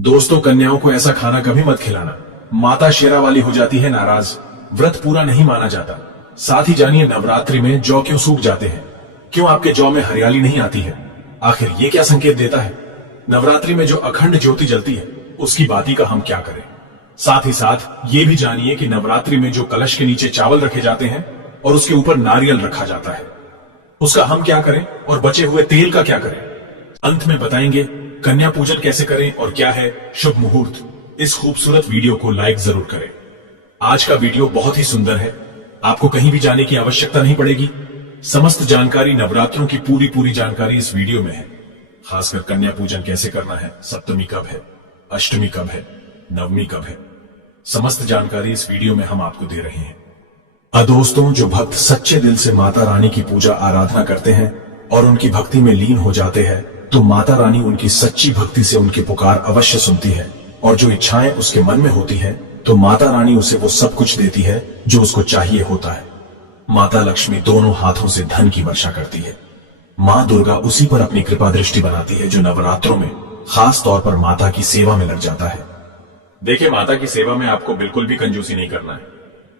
दोस्तों, कन्याओं को ऐसा खाना कभी मत खिलाना। माता शेरावाली हो जाती है नाराज, व्रत पूरा नहीं माना जाता। साथ ही जानिए नवरात्रि में जौ क्यों सूख जाते हैं, क्यों आपके जौ में हरियाली नहीं आती है। आखिर ये क्या संकेत देता है। नवरात्रि में जो अखंड ज्योति जलती है उसकी बाती का हम क्या करें। साथ ही साथ ये भी जानिए कि नवरात्रि में जो कलश के नीचे चावल रखे जाते हैं और उसके ऊपर नारियल रखा जाता है, उसका हम क्या करें और बचे हुए तेल का क्या करें। अंत में बताएंगे कन्या पूजन कैसे करें और क्या है शुभ मुहूर्त। इस खूबसूरत वीडियो को लाइक जरूर करें। आज का वीडियो बहुत ही सुंदर है, आपको कहीं भी जाने की आवश्यकता नहीं पड़ेगी। समस्त जानकारी, नवरात्रों की पूरी जानकारी इस वीडियो में है। खासकर कन्या पूजन कैसे करना है, सप्तमी कब है, अष्टमी कब है, नवमी कब है, समस्त जानकारी इस वीडियो में हम आपको दे रहे हैं। दोस्तों, जो भक्त सच्चे दिल से माता रानी की पूजा आराधना करते हैं और उनकी भक्ति में लीन हो जाते हैं, तो माता रानी उनकी सच्ची भक्ति से उनकी पुकार अवश्य सुनती है और जो इच्छाएं उसके मन में होती है तो माता रानी उसे वो सब कुछ देती है जो उसको चाहिए होता है। माता लक्ष्मी दोनों हाथों से धन की वर्षा करती है। माँ दुर्गा उसी पर अपनी कृपा दृष्टि बनाती है जो नवरात्रों में खास तौर पर माता की सेवा में लग जाता है। देखिए, माता की सेवा में आपको बिल्कुल भी कंजूसी नहीं करना है।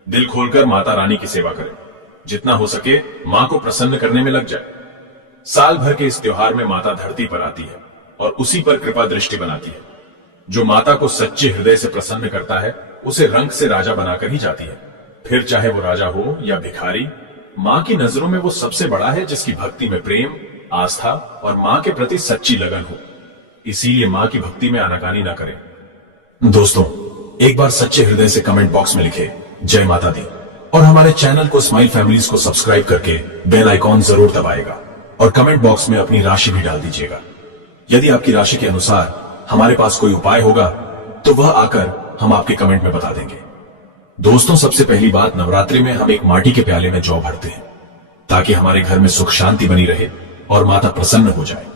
दिल खोलकर माता रानी की सेवा करें, जितना हो सके माँ को प्रसन्न करने में लग जाए। साल भर के इस त्योहार में माता धरती पर आती है और उसी पर कृपा दृष्टि बनाती है। जो माता को सच्चे हृदय से प्रसन्न करता है उसे रंग से राजा बनाकर ही जाती है। फिर चाहे वो राजा हो या भिखारी, माँ की नजरों में वो सबसे बड़ा है जिसकी भक्ति में प्रेम, आस्था और माँ के प्रति सच्ची लगन हो। इसीलिए माँ की भक्ति में आनाकानी ना करें। दोस्तों, एक बार सच्चे हृदय से कमेंट बॉक्स में लिखे जय माता दी और हमारे चैनल को स्माइल फैमिलीज को सब्सक्राइब करके बेल आइकॉन जरूर दबाएगा और कमेंट बॉक्स में अपनी राशि भी डाल दीजिएगा। यदि आपकी राशि के अनुसार हमारे पास कोई उपाय होगा तो वह आकर हम आपके कमेंट में बता देंगे। दोस्तों, सबसे पहली बात, नवरात्रि में हम एक माटी के प्याले में जौ भरते हैं ताकि हमारे घर में सुख शांति बनी रहे और माता प्रसन्न हो जाए।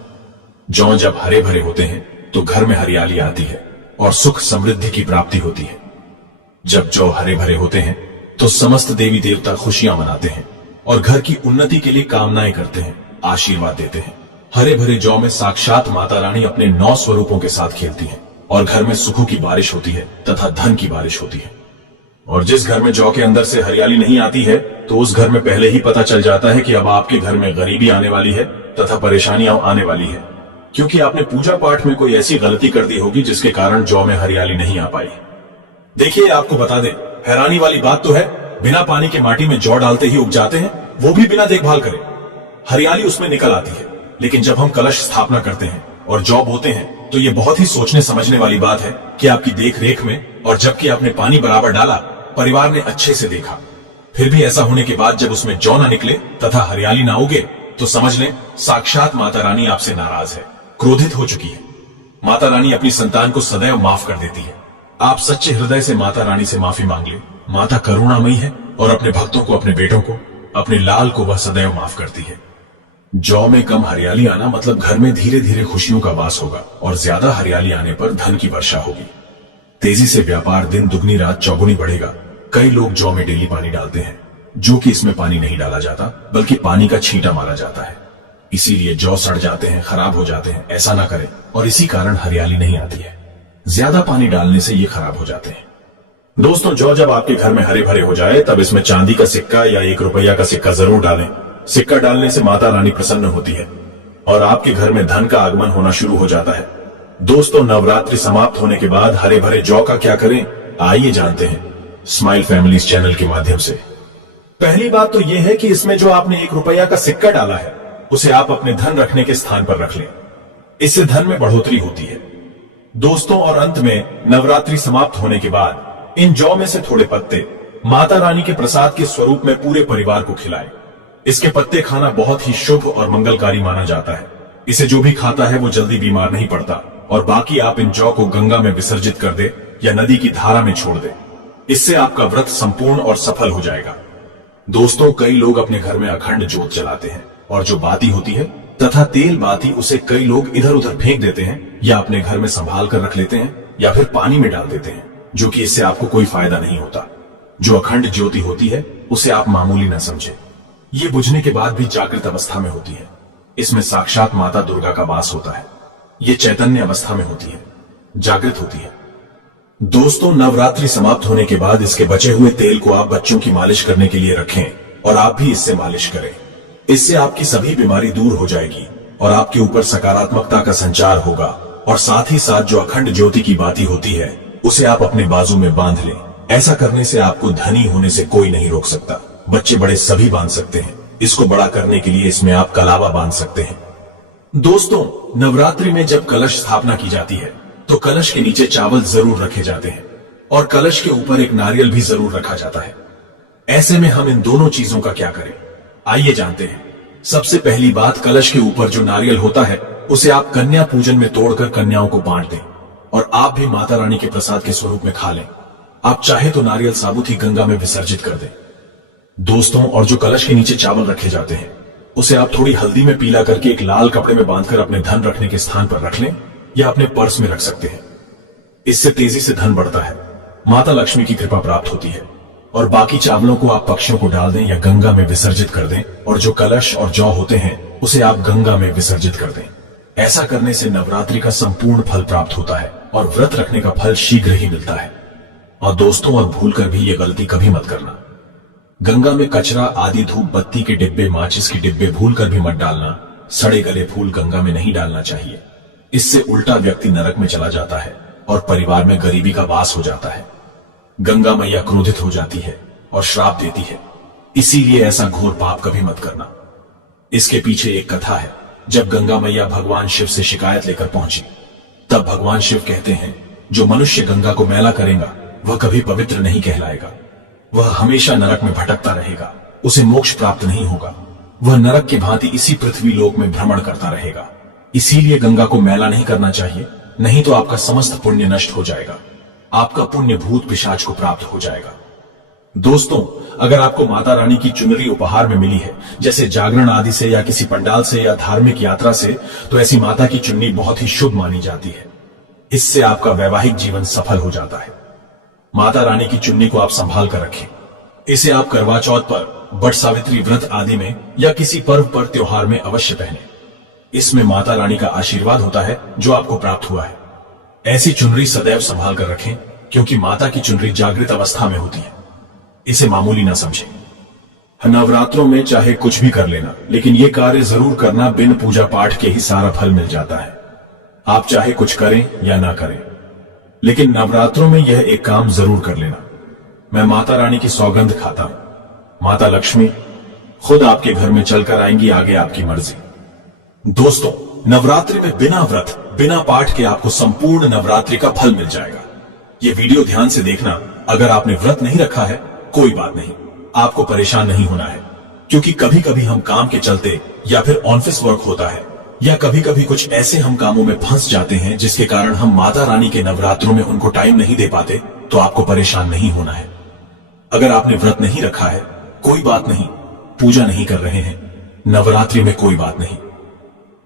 जौ जब हरे भरे होते हैं तो घर में हरियाली आती है और सुख समृद्धि की प्राप्ति होती है। जब जौ हरे भरे होते हैं तो समस्त देवी देवता खुशियां मनाते हैं और घर की उन्नति के लिए कामनाएं करते हैं, आशीर्वाद देते हैं। हरे भरे जौ में साक्षात माता रानी अपने 9 स्वरूपों के साथ खेलती हैं और घर में सुखों की बारिश होती है तथा धन की बारिश होती है। और जिस घर में जौ के अंदर से हरियाली नहीं आती है तो उस घर में पहले ही पता चल जाता है कि अब आपके घर में गरीबी आने वाली है तथा परेशानियां आने वाली है, क्योंकि आपने पूजा पाठ में कोई ऐसी गलती कर दी होगी जिसके कारण जौ में हरियाली नहीं आ पाई। देखिए, आपको बता दें, हैरानी वाली बात तो है, बिना पानी के माटी में जौ डालते ही उग जाते हैं, वो भी बिना देखभाल करे। हरियाली उसमें निकल आती है। लेकिन जब हम कलश स्थापना करते हैं और जौ बोते हैं तो ये बहुत ही सोचने समझने वाली बात है कि आपकी देख रेख में और जबकि आपने पानी बराबर डाला, परिवार ने अच्छे से देखा, फिर भी ऐसा होने के बाद जब उसमें जौ ना निकले तथा हरियाली ना उगे तो समझ लें साक्षात माता रानी आपसे नाराज है, क्रोधित हो चुकी है। माता रानी अपनी संतान को सदैव माफ कर देती है। आप सच्चे हृदय से माता रानी से माफी मांग ले। माता करुणामयी है और अपने भक्तों को, अपने बेटों को, अपने लाल को वह सदैव माफ करती है। जौ में कम हरियाली आना मतलब घर में धीरे धीरे खुशियों का वास होगा और ज्यादा हरियाली आने पर धन की वर्षा होगी। तेजी से व्यापार दिन दुगनी रात चौगुनी बढ़ेगा। कई लोग जौ में डेली पानी डालते हैं, जो कि इसमें पानी नहीं डाला जाता बल्कि पानी का छींटा मारा जाता है। इसीलिए जौ सड़ जाते हैं, खराब हो जाते हैं। ऐसा ना करें और इसी कारण हरियाली नहीं आती है। ज्यादा पानी डालने से ये खराब हो जाते हैं। दोस्तों, जौ जब आपके घर में हरे भरे हो जाए तब इसमें चांदी का सिक्का या 1 रुपया का सिक्का जरूर डालें। सिक्का डालने से माता रानी प्रसन्न होती है और आपके घर में धन का आगमन होना शुरू हो जाता है। दोस्तों, नवरात्रि समाप्त होने के बाद हरे भरे जौ का क्या करें, आइए जानते हैं स्माइल फैमिलीज चैनल के माध्यम से। पहली बात तो यह है कि इसमें जो आपने 1 रुपया का सिक्का डाला है उसे आप अपने धन रखने के स्थान पर रख लें। इससे धन में बढ़ोतरी होती है। दोस्तों, और अंत में नवरात्रि समाप्त होने के बाद इन जौ में से थोड़े पत्ते माता रानी के प्रसाद के स्वरूप में पूरे परिवार को खिलाएं। इसके पत्ते खाना बहुत ही शुभ और मंगलकारी माना जाता है। इसे जो भी खाता है वो जल्दी बीमार नहीं पड़ता। और बाकी आप इन जौ को गंगा में विसर्जित कर दे या नदी की धारा में छोड़ दे। इससे आपका व्रत संपूर्ण और सफल हो जाएगा। दोस्तों, कई लोग अपने घर में अखंड ज्योत जलाते हैं और जो बाती होती है तथा तेल बाती, उसे कई लोग इधर उधर फेंक देते हैं या अपने घर में संभाल कर रख लेते हैं या फिर पानी में डाल देते हैं, जो कि इससे आपको कोई फायदा नहीं होता। जो अखंड ज्योति होती है उसे आप मामूली न समझे। ये बुझने के बाद भी जागृत अवस्था में होती है। इसमें साक्षात माता दुर्गा का वास होता है। ये चैतन्य अवस्था में होती है। जागृत होती है। दोस्तों, नवरात्रि समाप्त होने के बाद इसके बचे हुए तेल को आप बच्चों की मालिश करने के लिए रखें और आप भी इससे मालिश करें। इससे आपकी सभी बीमारी दूर हो जाएगी और आपके ऊपर सकारात्मकता का संचार होगा। और साथ ही साथ जो अखंड ज्योति की बाती होती है उसे आप अपने बाजू में बांध लें। ऐसा करने से आपको धनी होने से कोई नहीं रोक सकता। बच्चे बड़े सभी बांध सकते हैं। इसको बड़ा करने के लिए इसमें आप कलावा बांध सकते हैं। दोस्तों, नवरात्रि में जब कलश स्थापना की जाती है तो कलश के नीचे चावल जरूर रखे जाते हैं और कलश के ऊपर एक नारियल भी जरूर रखा जाता है। ऐसे में हम इन दोनों चीजों का क्या करें, आइए जानते हैं। सबसे पहली बात, कलश के ऊपर जो नारियल होता है उसे आप कन्या पूजन में तोड़कर कन्याओं को बांट दें और आप भी माता रानी के प्रसाद के स्वरूप में खा लें। आप चाहे तो नारियल साबुत ही गंगा में विसर्जित कर दें। दोस्तों, और जो कलश के नीचे चावल रखे जाते हैं उसे आप थोड़ी हल्दी में पीला करके एक लाल कपड़े में बांधकर अपने धन रखने के स्थान पर रख लें या अपने पर्स में रख सकते हैं। इससे तेजी से धन बढ़ता है, माता लक्ष्मी की कृपा प्राप्त होती है। और बाकी चावलों को आप पक्षियों को डाल दें या गंगा में विसर्जित कर दें और जो कलश और जौ होते हैं उसे आप गंगा में विसर्जित कर दें। ऐसा करने से नवरात्रि का संपूर्ण फल प्राप्त होता है और व्रत रखने का फल शीघ्र ही मिलता है। और दोस्तों, और भूलकर भी ये गलती कभी मत करना। गंगा में कचरा आदि, धूप बत्ती के डिब्बे, माचिस के डिब्बे भूलकर भी मत डालना। सड़े गले फूल गंगा में नहीं डालना चाहिए। इससे उल्टा व्यक्ति नरक में चला जाता है और परिवार में गरीबी का वास हो जाता है। गंगा मैया क्रोधित हो जाती है और श्राप देती है। इसीलिए ऐसा घोर पाप कभी मत करना। इसके पीछे एक कथा है। जब गंगा मैया भगवान शिव से शिकायत लेकर पहुंची तब भगवान शिव कहते हैं, जो मनुष्य गंगा को मैला करेगा वह कभी पवित्र नहीं कहलाएगा। वह हमेशा नरक में भटकता रहेगा, उसे मोक्ष प्राप्त नहीं होगा। वह नरक की भांति इसी पृथ्वी लोक में भ्रमण करता रहेगा। इसीलिए गंगा को मैला नहीं करना चाहिए, नहीं तो आपका समस्त पुण्य नष्ट हो जाएगा। आपका पुण्य भूत पिशाच को प्राप्त हो जाएगा। दोस्तों, अगर आपको माता रानी की चुनरी उपहार में मिली है, जैसे जागरण आदि से या किसी पंडाल से या धार्मिक यात्रा से, तो ऐसी माता की चुन्नी बहुत ही शुभ मानी जाती है। इससे आपका वैवाहिक जीवन सफल हो जाता है। माता रानी की चुन्नी को आप संभाल कर रखें। इसे आप करवा चौथ पर, बट सावित्री व्रत आदि में या किसी पर्व पर, त्योहार में अवश्य पहने। इसमें माता रानी का आशीर्वाद होता है जो आपको प्राप्त हुआ है। ऐसी चुनरी सदैव संभाल कर रखें, क्योंकि माता की चुनरी जागृत अवस्था में होती है। इसे मामूली ना समझें। नवरात्रों में चाहे कुछ भी कर लेना, लेकिन यह कार्य जरूर करना, बिन पूजा पाठ के ही सारा फल मिल जाता है। आप चाहे कुछ करें या ना करें, लेकिन नवरात्रों में यह एक काम जरूर कर लेना। मैं माता रानी की सौगंध खाता हूं। माता लक्ष्मी खुद आपके घर में चलकर आएंगी, आगे आपकी मर्जी। दोस्तों, नवरात्रि में बिना व्रत, बिना पाठ के आपको संपूर्ण नवरात्रि का फल मिल जाएगा। ये वीडियो ध्यान से देखना। अगर आपने व्रत नहीं रखा है, कोई बात नहीं, आपको परेशान नहीं होना है, क्योंकि कभी कभी हम काम के चलते या फिर ऑफिस वर्क होता है या कभी कभी कुछ ऐसे हम कामों में फंस जाते हैं जिसके कारण हम माता रानी के नवरात्रों में उनको टाइम नहीं दे पाते। तो आपको परेशान नहीं होना है। अगर आपने व्रत नहीं रखा है, कोई बात नहीं, पूजा नहीं कर रहे हैं, नवरात्रि में कोई बात नहीं।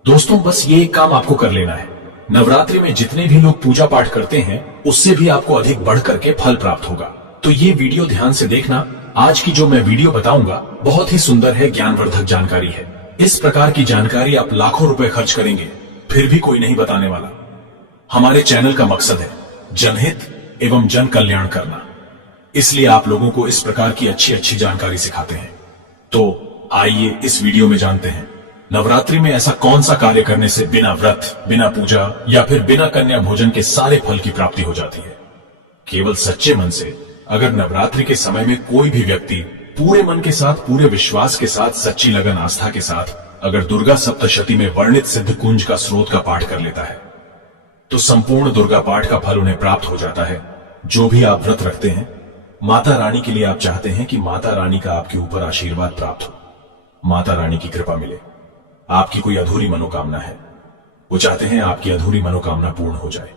दोस्तों, बस ये एक काम आपको कर लेना है। नवरात्रि में जितने भी लोग पूजा पाठ करते हैं उससे भी आपको अधिक बढ़ करके फल प्राप्त होगा। तो ये वीडियो ध्यान से देखना। आज की जो मैं वीडियो बताऊंगा बहुत ही सुंदर है, ज्ञानवर्धक जानकारी है। इस प्रकार की जानकारी आप लाखों रुपए खर्च करेंगे फिर भी कोई नहीं बताने वाला। हमारे चैनल का मकसद है जनहित एवं जन कल्याण करना, इसलिए आप लोगों को इस प्रकार की अच्छी अच्छी जानकारी सिखाते हैं। तो आइए इस वीडियो में जानते हैं, नवरात्रि में ऐसा कौन सा कार्य करने से बिना व्रत, बिना पूजा या फिर बिना कन्या भोजन के सारे फल की प्राप्ति हो जाती है। केवल सच्चे मन से अगर नवरात्रि के समय में कोई भी व्यक्ति पूरे मन के साथ, पूरे विश्वास के साथ, सच्ची लगन आस्था के साथ अगर दुर्गा सप्तशती में वर्णित सिद्ध कुंज का स्रोत का पाठ कर लेता है तो संपूर्ण दुर्गा पाठ का फल उन्हें प्राप्त हो जाता है। जो भी आप व्रत रखते हैं, माता रानी के लिए आप चाहते हैं कि माता रानी का आपके ऊपर आशीर्वाद प्राप्त हो, माता रानी की कृपा मिले। आपकी कोई अधूरी मनोकामना है, वो चाहते हैं आपकी अधूरी मनोकामना पूर्ण हो जाए।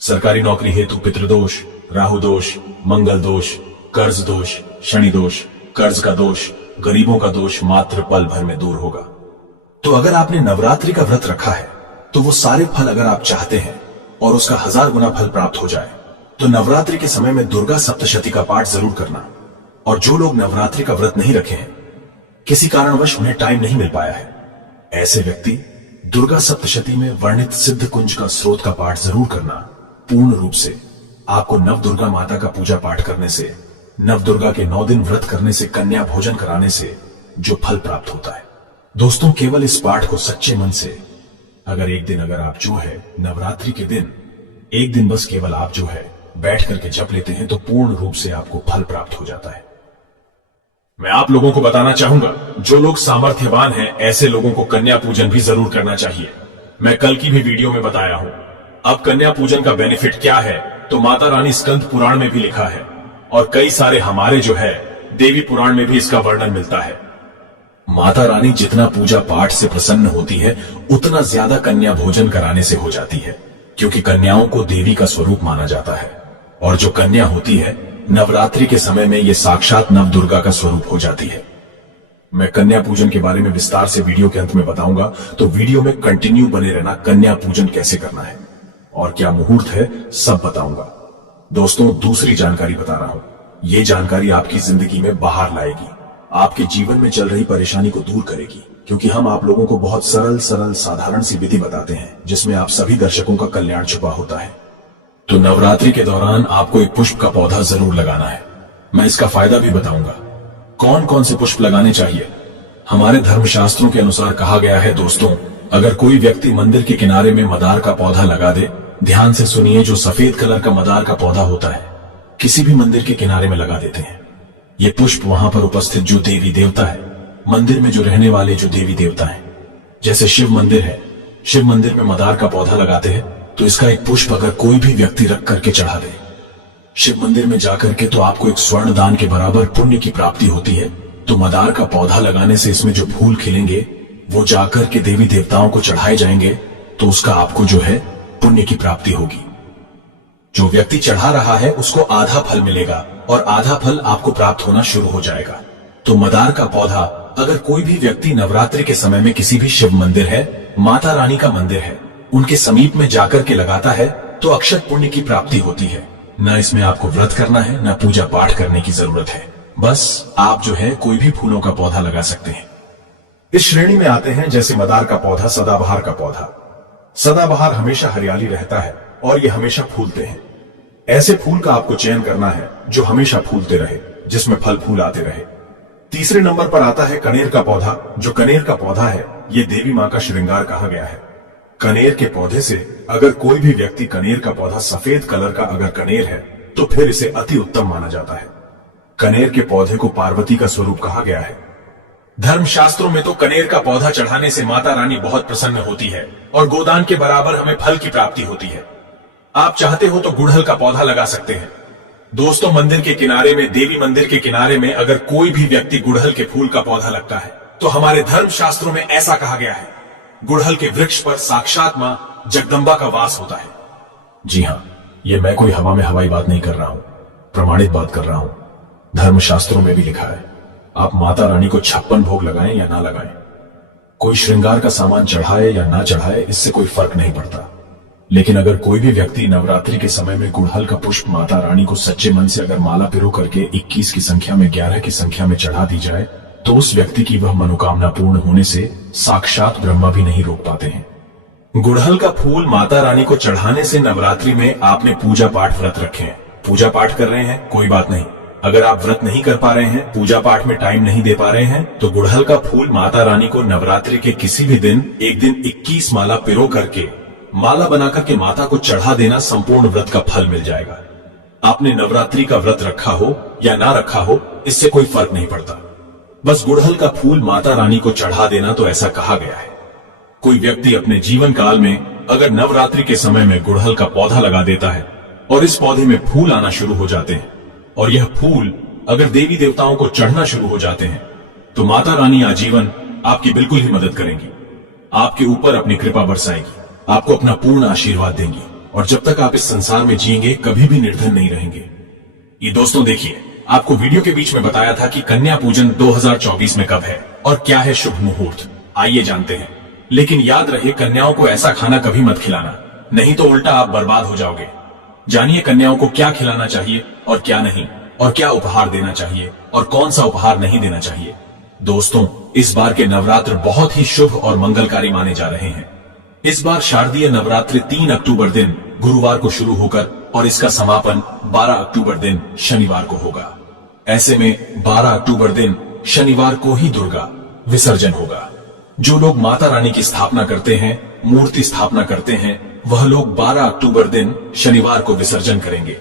सरकारी नौकरी हेतु पितृदोष, राहु दोष, मंगल दोष, कर्ज दोष, शनि दोष, कर्ज का दोष, गरीबों का दोष मात्र पल भर में दूर होगा। तो अगर आपने नवरात्रि का व्रत रखा है तो वो सारे फल अगर आप चाहते हैं और उसका 1000 गुना फल प्राप्त हो जाए तो नवरात्रि के समय में दुर्गा सप्तशती का पाठ जरूर करना। और जो लोग नवरात्रि का व्रत नहीं रखे हैं, किसी कारणवश उन्हें टाइम नहीं मिल पाया है, ऐसे व्यक्ति दुर्गा सप्तशती में वर्णित सिद्ध कुंज का स्रोत का पाठ जरूर करना। पूर्ण रूप से आपको नवदुर्गा माता का पूजा पाठ करने से, नवदुर्गा के 9 दिन व्रत करने से, कन्या भोजन कराने से जो फल प्राप्त होता है। दोस्तों, केवल इस पाठ को सच्चे मन से अगर आप जो है नवरात्रि के दिन एक दिन बस केवल आप जो है बैठ करके जप लेते हैं तो पूर्ण रूप से आपको फल प्राप्त हो जाता है। मैं आप लोगों को बताना चाहूंगा, जो लोग सामर्थ्यवान हैं ऐसे लोगों को कन्या पूजन भी जरूर करना चाहिए। मैं कल की भी वीडियो में बताया हूं। अब कन्या पूजन का बेनिफिट क्या है तो माता रानी स्कंद पुराण में भी लिखा है और कई सारे हमारे जो है देवी पुराण में भी इसका वर्णन मिलता है। माता रानी जितना पूजा पाठ से प्रसन्न होती है उतना ज्यादा कन्या भोजन कराने से हो जाती है, क्योंकि कन्याओं को देवी का स्वरूप माना जाता है और जो कन्या होती है नवरात्रि के समय में ये साक्षात नवदुर्गा का स्वरूप हो जाती है। मैं कन्या पूजन के बारे में विस्तार से वीडियो के अंत में बताऊंगा, तो वीडियो में कंटिन्यू बने रहना। कन्या पूजन कैसे करना है और क्या मुहूर्त है सब बताऊंगा। दोस्तों, दूसरी जानकारी बता रहा हूं, ये जानकारी आपकी जिंदगी में बाहर लाएगी, आपके जीवन में चल रही परेशानी को दूर करेगी, क्योंकि हम आप लोगों को बहुत सरल साधारण सी विधि बताते हैं जिसमें आप सभी दर्शकों का कल्याण छुपा होता है। तो नवरात्रि के दौरान आपको एक पुष्प का पौधा जरूर लगाना है। मैं इसका फायदा भी बताऊंगा। कौन कौन से पुष्प लगाने चाहिए? हमारे धर्मशास्त्रों के अनुसार कहा गया है दोस्तों, अगर कोई व्यक्ति मंदिर के किनारे में मदार का पौधा लगा दे, ध्यान से सुनिए, जो सफेद कलर का मदार का पौधा होता है किसी भी मंदिर के किनारे में लगा देते हैं। ये पुष्प वहां पर उपस्थित जो देवी देवता है, मंदिर में जो रहने वाले जो देवी देवता हैं, जैसे शिव मंदिर है, शिव मंदिर में मदार का पौधा लगाते हैं तो इसका एक पुष्प अगर कोई भी व्यक्ति रख करके चढ़ा दे शिव मंदिर में जाकर के, तो आपको एक स्वर्ण दान के बराबर पुण्य की प्राप्ति होती है। तो मदार का पौधा लगाने से इसमें जो फूल खिलेंगे वो जाकर के देवी देवताओं को चढ़ाए जाएंगे, तो उसका आपको जो है पुण्य की प्राप्ति होगी। जो व्यक्ति चढ़ा रहा है उसको आधा फल मिलेगा और आधा फल आपको प्राप्त होना शुरू हो जाएगा। तो मदार का पौधा अगर कोई भी व्यक्ति नवरात्रि के समय में किसी भी शिव मंदिर है, माता रानी का मंदिर है, उनके समीप में जाकर के लगाता है तो अक्षत पुण्य की प्राप्ति होती है। न इसमें आपको व्रत करना है, न पूजा पाठ करने की जरूरत है, बस आप जो है कोई भी फूलों का पौधा लगा सकते हैं। इस श्रेणी में आते हैं जैसे मदार का पौधा, सदाबहार का पौधा। सदाबहार हमेशा हरियाली रहता है और ये हमेशा फूलते हैं। ऐसे फूल का आपको चयन करना है जो हमेशा फूलते रहे, जिसमें फल फूल आते रहे। तीसरे नंबर पर आता है कनेर का पौधा। जो कनेर का पौधा है ये देवी मां का श्रृंगार कहा गया है। कनेर के पौधे से अगर कोई भी व्यक्ति, कनेर का पौधा सफेद कलर का अगर कनेर है तो फिर इसे अति उत्तम माना जाता है। कनेर के पौधे को पार्वती का स्वरूप कहा गया है। धर्मशास्त्रों में तो कनेर का पौधा चढ़ाने से माता रानी बहुत प्रसन्न होती है और गोदान के बराबर हमें फल की प्राप्ति होती है। आप चाहते हो तो गुड़हल का पौधा लगा सकते हैं। दोस्तों, मंदिर के किनारे में, देवी मंदिर के किनारे में अगर कोई भी व्यक्ति गुड़हल के फूल का पौधा लगता है तो हमारे धर्मशास्त्रों में ऐसा कहा गया है, गुड़हल के वृक्ष पर साक्षात मां जगदंबा का वास होता है। जी हां, ये मैं कोई हवा में हवाई बात नहीं कर रहा हूं, प्रमाणित बात कर रहा हूं। धर्मशास्त्रों में भी लिखा है, आप माता रानी को 56 भोग लगाएं या ना लगाएं, कोई श्रृंगार का सामान चढ़ाए या ना चढ़ाए, इससे कोई फर्क नहीं पड़ता। लेकिन अगर कोई भी व्यक्ति नवरात्रि के समय में गुड़हल का पुष्प माता रानी को सच्चे मन से अगर माला पिरो करके 21 की संख्या में, 11 की संख्या में चढ़ा दी जाए तो उस व्यक्ति की वह मनोकामना पूर्ण होने से साक्षात ब्रह्मा भी नहीं रोक पाते हैं। गुड़हल का फूल माता रानी को चढ़ाने से नवरात्रि में आपने पूजा पाठ व्रत रखे हैं, पूजा पाठ कर रहे हैं, कोई बात नहीं। अगर आप व्रत नहीं कर पा रहे हैं, पूजा पाठ में टाइम नहीं दे पा रहे हैं, तो गुड़हल का फूल माता रानी को नवरात्रि के किसी भी दिन, एक दिन 21 माला पिरो करके, माला बनाकर के माता को चढ़ा देना, संपूर्ण व्रत का फल मिल जाएगा। आपने नवरात्रि का व्रत रखा हो या ना रखा हो, इससे कोई फर्क नहीं पड़ता। बस गुड़हल का फूल माता रानी को चढ़ा देना, तो ऐसा कहा गया है। कोई व्यक्ति अपने जीवन काल में अगर नवरात्रि के समय में गुड़हल का पौधा लगा देता है और इस पौधे में फूल आना शुरू हो जाते हैं और यह फूल अगर देवी देवताओं को चढ़ना शुरू हो जाते हैं, तो माता रानी आजीवन आपकी बिल्कुल ही मदद करेंगी, आपके ऊपर अपनी कृपा बरसाएगी, आपको अपना पूर्ण आशीर्वाद देंगी और जब तक आप इस संसार में जिएंगे कभी भी निर्धन नहीं रहेंगे। ये दोस्तों देखिए, आपको वीडियो के बीच में बताया था कि कन्या पूजन 2024 में कब है और क्या है शुभ मुहूर्त, आइए जानते हैं। लेकिन याद रहे, कन्याओं को ऐसा खाना कभी मत खिलाना, नहीं तो उल्टा आप बर्बाद हो जाओगे। जानिए कन्याओं को क्या खिलाना चाहिए और क्या नहीं, और क्या उपहार देना चाहिए और कौन सा उपहार नहीं देना चाहिए। दोस्तों, इस बार के नवरात्र बहुत ही शुभ और मंगलकारी माने जा रहे हैं। इस बार शारदीय नवरात्रि 3 अक्टूबर दिन गुरुवार को शुरू होकर और इसका समापन 12 अक्टूबर दिन शनिवार को होगा। ऐसे में 12 अक्टूबर दिन शनिवार को ही दुर्गा विसर्जन होगा। जो लोग माता रानी की स्थापना करते हैं, मूर्ति स्थापना करते हैं, वह लोग 12 अक्टूबर दिन शनिवार को विसर्जन करेंगे।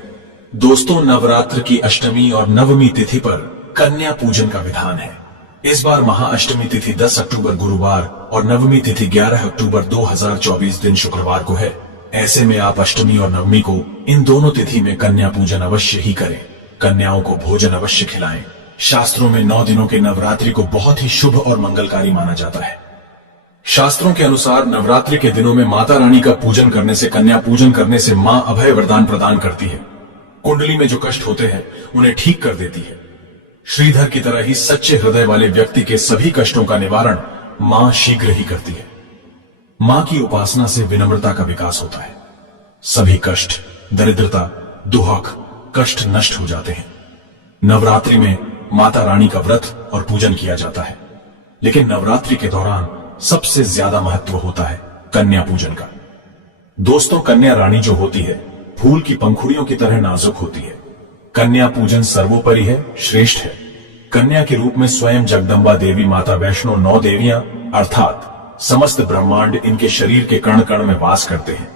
दोस्तों, नवरात्र की अष्टमी और नवमी तिथि पर कन्या पूजन का विधान है। इस बार महाअष्टमी तिथि 10 अक्टूबर गुरुवार और नवमी तिथि 11 अक्टूबर 2024 दिन शुक्रवार को है। ऐसे में आप अष्टमी और नवमी को इन दोनों तिथि में कन्या पूजन अवश्य ही करें। कन्याओं को भोजन अवश्य खिलाएं। शास्त्रों में 9 दिनों के नवरात्रि को बहुत ही शुभ और मंगलकारी माना जाता है। शास्त्रों के अनुसार नवरात्रि के दिनों में माता रानी का पूजन करने से, कन्या पूजन करने से मां अभय वरदान प्रदान करती है। कुंडली में जो कष्ट होते हैं उन्हें ठीक कर देती है। श्रीधर की तरह ही सच्चे हृदय वाले व्यक्ति के सभी कष्टों का निवारण मां शीघ्र ही करती है। मां की उपासना से विनम्रता का विकास होता है। सभी कष्ट, दरिद्रता, दुहक, कष्ट नष्ट हो जाते हैं। नवरात्रि में माता रानी का व्रत और पूजन किया जाता है, लेकिन नवरात्रि के दौरान सबसे ज्यादा महत्व होता है कन्या पूजन का। दोस्तों, कन्या रानी जो होती है फूल की पंखुड़ियों की तरह नाजुक होती है। कन्या पूजन सर्वोपरि है, श्रेष्ठ है। कन्या के रूप में स्वयं जगदम्बा देवी, माता वैष्णो, 9 देवियां अर्थात समस्त ब्रह्मांड इनके शरीर के कण कण में वास करते हैं।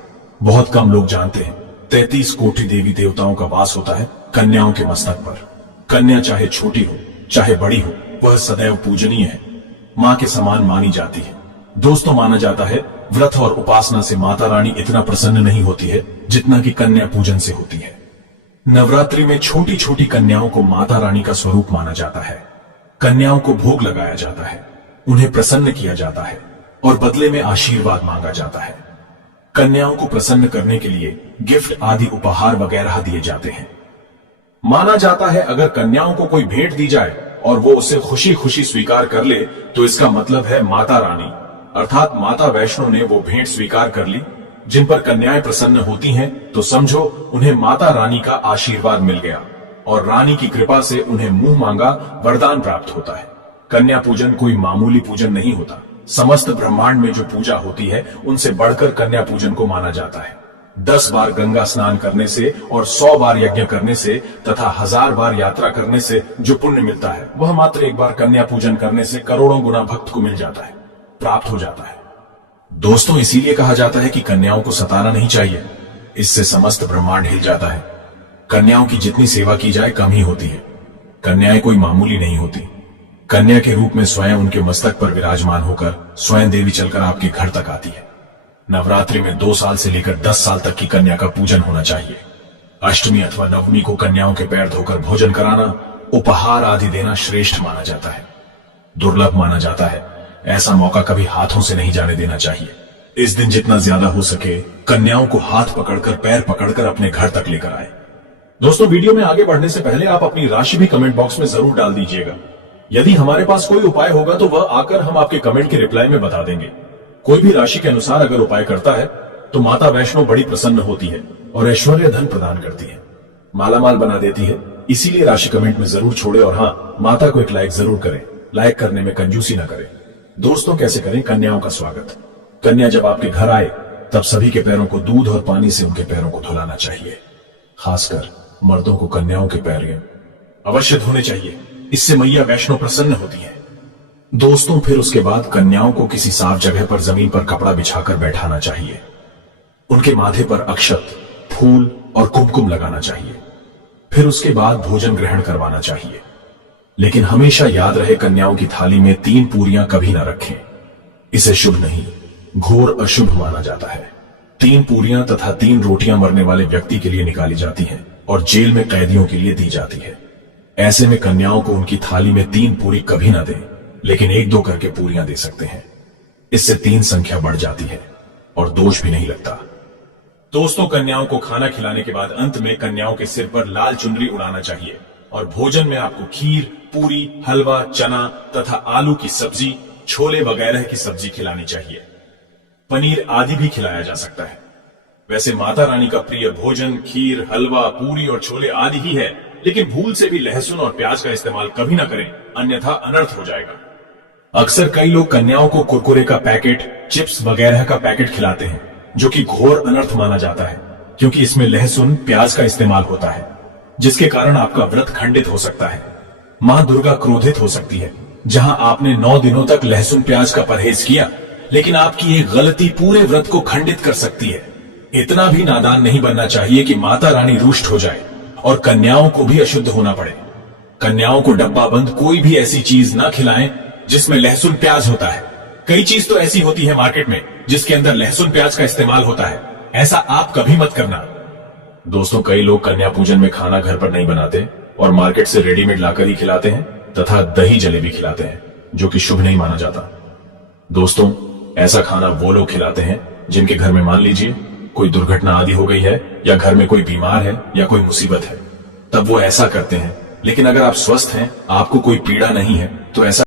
बहुत कम लोग जानते हैं 33 कोटि देवी देवताओं का वास होता है कन्याओं के मस्तक पर। कन्या चाहे छोटी हो चाहे बड़ी हो, वह सदैव पूजनीय है, मां के समान मानी जाती है। दोस्तों, माना जाता है व्रत और उपासना से माता रानी इतना प्रसन्न नहीं होती है जितना कि कन्या पूजन से होती है। नवरात्रि में छोटी छोटी कन्याओं को माता रानी का स्वरूप माना जाता है। कन्याओं को भोग लगाया जाता है, उन्हें प्रसन्न किया जाता है और बदले में आशीर्वाद मांगा जाता है। कन्याओं को प्रसन्न करने के लिए गिफ्ट आदि उपहार वगैरह दिए जाते हैं। माना जाता है अगर कन्याओं को कोई भेंट दी जाए और वो उसे खुशी खुशी स्वीकार कर ले तो इसका मतलब है माता रानी अर्थात माता वैष्णो ने वो भेंट स्वीकार कर ली। जिन पर कन्याएं प्रसन्न होती हैं तो समझो उन्हें माता रानी का आशीर्वाद मिल गया और रानी की कृपा से उन्हें मुंह मांगा वरदान प्राप्त होता है। कन्या पूजन कोई मामूली पूजन नहीं होता। समस्त ब्रह्मांड में जो पूजा होती है उनसे बढ़कर कन्या पूजन को माना जाता है। 10 बार गंगा स्नान करने से और 100 बार यज्ञ करने से तथा 1000 बार यात्रा करने से जो पुण्य मिलता है वह मात्र एक बार कन्या पूजन करने से करोड़ों गुना भक्त को मिल जाता है, प्राप्त हो जाता है। दोस्तों, इसीलिए कहा जाता है कि कन्याओं को सताना नहीं चाहिए, इससे समस्त ब्रह्मांड हिल जाता है। कन्याओं की जितनी सेवा की जाए कम ही होती है। कन्याएं कोई मामूली नहीं होती। कन्या के रूप में स्वयं उनके मस्तक पर विराजमान होकर स्वयं देवी चलकर आपके घर तक आती है। नवरात्रि में 2 साल से लेकर 10 साल तक की कन्या का पूजन होना चाहिए। अष्टमी अथवा नवमी को कन्याओं के पैर धोकर भोजन कराना, उपहार आदि देना श्रेष्ठ माना जाता है, दुर्लभ माना जाता है। ऐसा मौका कभी हाथों से नहीं जाने देना चाहिए। इस दिन जितना ज्यादा हो सके कन्याओं को हाथ पकड़कर, पैर पकड़कर अपने घर तक लेकर आए। दोस्तों, वीडियो में आगे बढ़ने से पहले आप अपनी राशि भी कमेंट बॉक्स में जरूर डाल दीजिएगा। यदि हमारे पास कोई उपाय होगा तो वह आकर हम आपके कमेंट के रिप्लाई में बता देंगे। कोई भी राशि के अनुसार अगर उपाय करता है तो माता वैष्णो बड़ी प्रसन्न होती है और ऐश्वर्य धन प्रदान करती है, मालामाल बना देती है। इसीलिए राशि कमेंट में जरूर छोड़े और हाँ, माता को एक लाइक जरूर करें। लाइक करने में कंजूसी ना करें। दोस्तों, कैसे करें कन्याओं का स्वागत? कन्या जब आपके घर आए तब सभी के पैरों को दूध और पानी से उनके पैरों को धुलाना चाहिए। खासकर मर्दों को कन्याओं के पैर अवश्य धोने चाहिए, इससे मैया वैष्णो प्रसन्न होती है। दोस्तों, फिर उसके बाद कन्याओं को किसी साफ जगह पर जमीन पर कपड़ा बिछाकर बैठाना चाहिए। उनके माथे पर अक्षत, फूल और कुमकुम लगाना चाहिए। फिर उसके बाद भोजन ग्रहण करवाना चाहिए। लेकिन हमेशा याद रहे, कन्याओं की थाली में 3 पूरियां कभी ना रखें। इसे शुभ नहीं, घोर अशुभ माना जाता है। 3 पूरियां तथा 3 रोटियां मरने वाले व्यक्ति के लिए निकाली जाती हैं और जेल में कैदियों के लिए दी जाती है। ऐसे में कन्याओं को उनकी थाली में 3 पूरी कभी ना दें, लेकिन 1-2 करके पूरियां दे सकते हैं। इससे 3 संख्या बढ़ जाती है और दोष भी नहीं लगता। दोस्तों, कन्याओं को खाना खिलाने के बाद अंत में कन्याओं के सिर पर लाल चुनरी उड़ाना चाहिए और भोजन में आपको खीर, पूरी, हलवा, चना तथा आलू की सब्जी, छोले वगैरह की सब्जी खिलानी चाहिए। पनीर आदि भी खिलाया जा सकता है। वैसे माता रानी का प्रिय भोजन खीर, हलवा, पूरी और छोले आदि ही है, लेकिन भूल से भी लहसुन और प्याज का इस्तेमाल कभी ना करें, अन्यथा अनर्थ हो जाएगा। अक्सर कई लोग कन्याओं को कुरकुरे का पैकेट, चिप्स वगैरह का पैकेट खिलाते हैं, जो कि घोर अनर्थ माना जाता है। क्योंकि इसमें लहसुन प्याज का इस्तेमाल होता है, जिसके कारण आपका व्रत खंडित हो सकता है। मां दुर्गा क्रोधित हो सकती है। जहां आपने 9 दिनों तक लहसुन प्याज का परहेज किया, लेकिन आपकी एक गलती पूरे व्रत को खंडित कर सकती है। इतना भी नादान नहीं बनना चाहिए कि माता रानी रुष्ट हो जाए और कन्याओं को भी अशुद्ध होना पड़े। कन्याओं को डब्बा बंद कोई भी ऐसी चीज ना खिलाएं जिसमें लहसुन प्याज होता है। कई चीज तो ऐसी होती है मार्केट में जिसके अंदर लहसुन प्याज का इस्तेमाल होता है, ऐसा आप कभी मत करना। दोस्तों, कई लोग कन्या पूजन में खाना घर पर नहीं बनाते और मार्केट से रेडीमेड लाकर ही खिलाते हैं तथा दही जलेबी खिलाते हैं, जो कि शुभ नहीं माना जाता। दोस्तों, ऐसा खाना वो लोग खिलाते हैं जिनके घर में मान लीजिए कोई दुर्घटना आदि हो गई है या घर में कोई बीमार है या कोई मुसीबत है, तब वो ऐसा करते हैं। लेकिन अगर आप स्वस्थ हैं, आपको कोई पीड़ा नहीं है, तो ऐसा